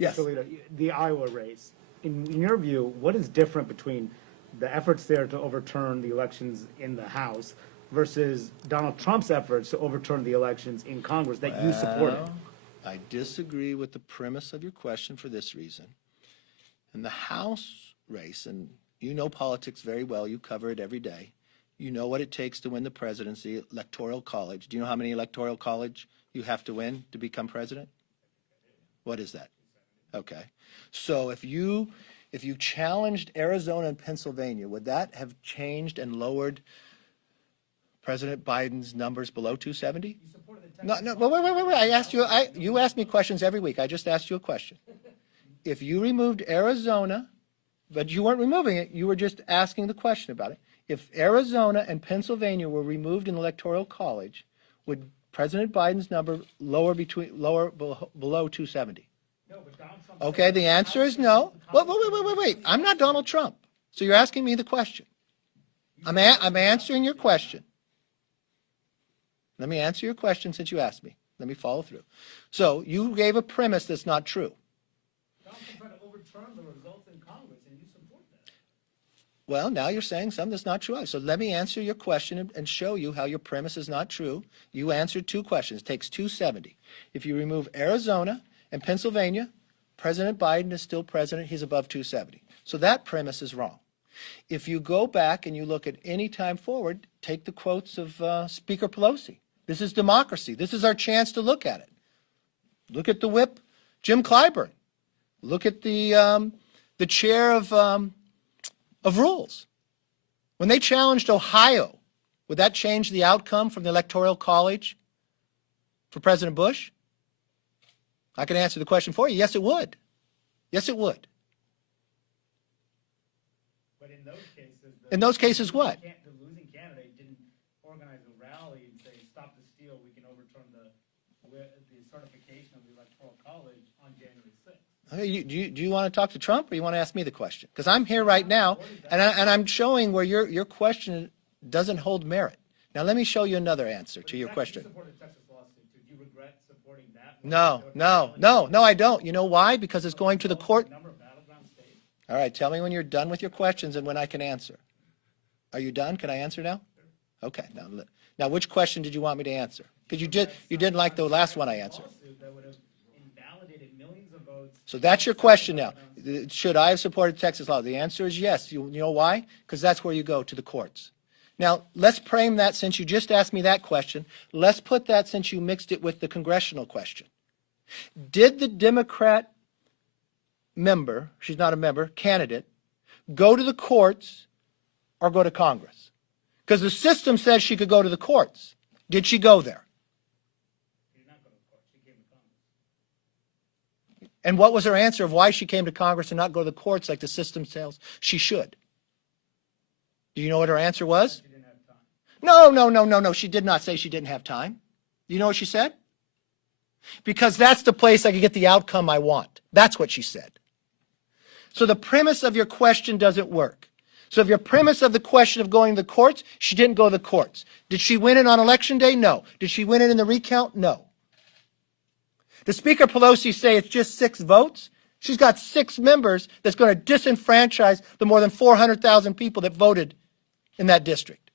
Yes. The Iowa race. In your view, what is different between the efforts there to overturn the elections in the House versus Donald Trump's efforts to overturn the elections in Congress that you supported? Well, I disagree with the premise of your question for this reason. In the House race, and you know politics very well, you cover it every day. You know what it takes to win the presidency, electoral college. Do you know how many electoral college you have to win to become president? What is that? Okay. So if you challenged Arizona and Pennsylvania, would that have changed and lowered President Biden's numbers below 270? No, wait. I asked you. You ask me questions every week. I just asked you a question. If you removed Arizona, but you weren't removing it, you were just asking the question about it. If Arizona and Pennsylvania were removed in the Electoral College, would President Biden's number lower below 270? No, but Donald Trump. Okay, the answer is no. Wait. I'm not Donald Trump. So you're asking me the question. I'm answering your question. Let me answer your question since you asked me. Let me follow through. So you gave a premise that's not true. Donald Trump tried to overturn the results in Congress, and you support that. Well, now you're saying something that's not true. So let me answer your question and show you how your premise is not true. You answered two questions. It takes 270. If you remove Arizona and Pennsylvania, President Biden is still president. He's above 270. So that premise is wrong. If you go back and you look at any time forward, take the quotes of Speaker Pelosi. This is democracy. This is our chance to look at it. Look at the whip, Jim Clyburn. Look at the chair of rules. When they challenged Ohio, would that change the outcome from the Electoral College for President Bush? I can answer the question for you. Yes, it would. Yes, it would. But in those cases, in those cases, what? The losing candidate didn't organize a rally and say, "Stop the steal. We can overturn the certification of the Electoral College on January 6th." Do you want to talk to Trump, or you want to ask me the question? Because I'm here right now, and I'm showing where your question doesn't hold merit. Now let me show you another answer to your question. You supported Texas lawsuit. Do you regret supporting that? No, I don't. You know why? Because it's going to the court. All right, tell me when you're done with your questions and when I can answer. Are you done? Can I answer now? Okay. Now which question did you want me to answer? Because you didn't like the last one I answered. So that's your question now. Should I have supported Texas law? The answer is yes. You know why? Because that's where you go, to the courts. Now, let's frame that, since you just asked me that question. Let's put that, since you mixed it with the congressional question. Did the Democrat member, she's not a member, candidate, go to the courts or go to Congress? Because the system says she could go to the courts. Did she go there? She did not go to the courts. She came to Congress. And what was her answer of why she came to Congress and not go to the courts like the system tells she should? Do you know what her answer was? She didn't have time. No. She did not say she didn't have time. Do you know what she said? Because that's the place I can get the outcome I want. That's what she said. So the premise of your question doesn't work. So if your premise of the question of going to the courts, she didn't go to the courts. Did she win it on Election Day? No. Did she win it in the recount? No. Does Speaker Pelosi say it's just 6 votes? She's got 6 members that's going to disenfranchise the more than 400,000 people that voted in that district.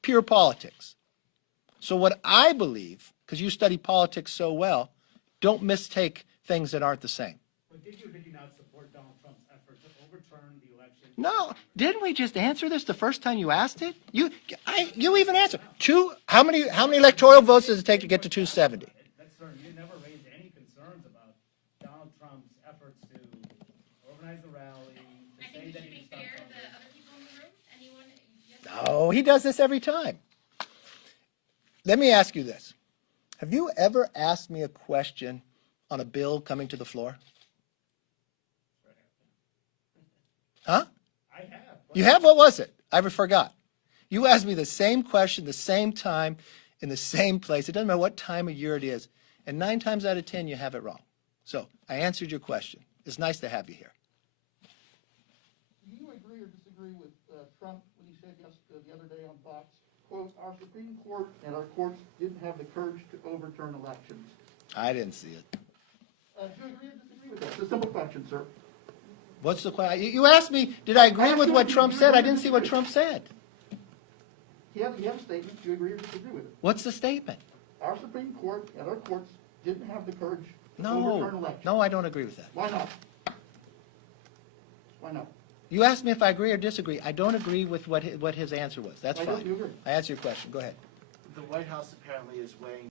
Pure politics. So what I believe, because you study politics so well, don't mistake things that aren't the same. But did you or did you not support Donald Trump's effort to overturn the election? No. Didn't we just answer this the first time you asked it? You even answered. How many electoral votes does it take to get to 270? You never raised any concerns about Donald Trump's efforts to organize a rally, to say that he would stop Congress. No, he does this every time. Let me ask you this. Have you ever asked me a question on a bill coming to the floor? Huh? I have. You have? What was it? I forgot. You asked me the same question, the same time, in the same place. It doesn't matter what time of year it is. And 9 times out of 10, you have it wrong. So I answered your question. It's nice to have you here. Do you agree or disagree with Trump when he said the other day on Fox, quote, "Our Supreme Court and our courts didn't have the courage to overturn elections"? I didn't see it. Do you agree or disagree? disagree with that? It's a simple question, sir. What's the question? You asked me, did I agree with what Trump said? I didn't see what Trump said. You have a statement, do you agree or disagree with it? What's the statement? Our Supreme Court and our courts didn't have the courage to No, overturn elections. no, I don't agree with that. Why not? Why not? You asked me if I agree or disagree. I don't agree with what his answer was. That's Why fine. don't you agree? I answered your question. Go ahead. The White House apparently is weighing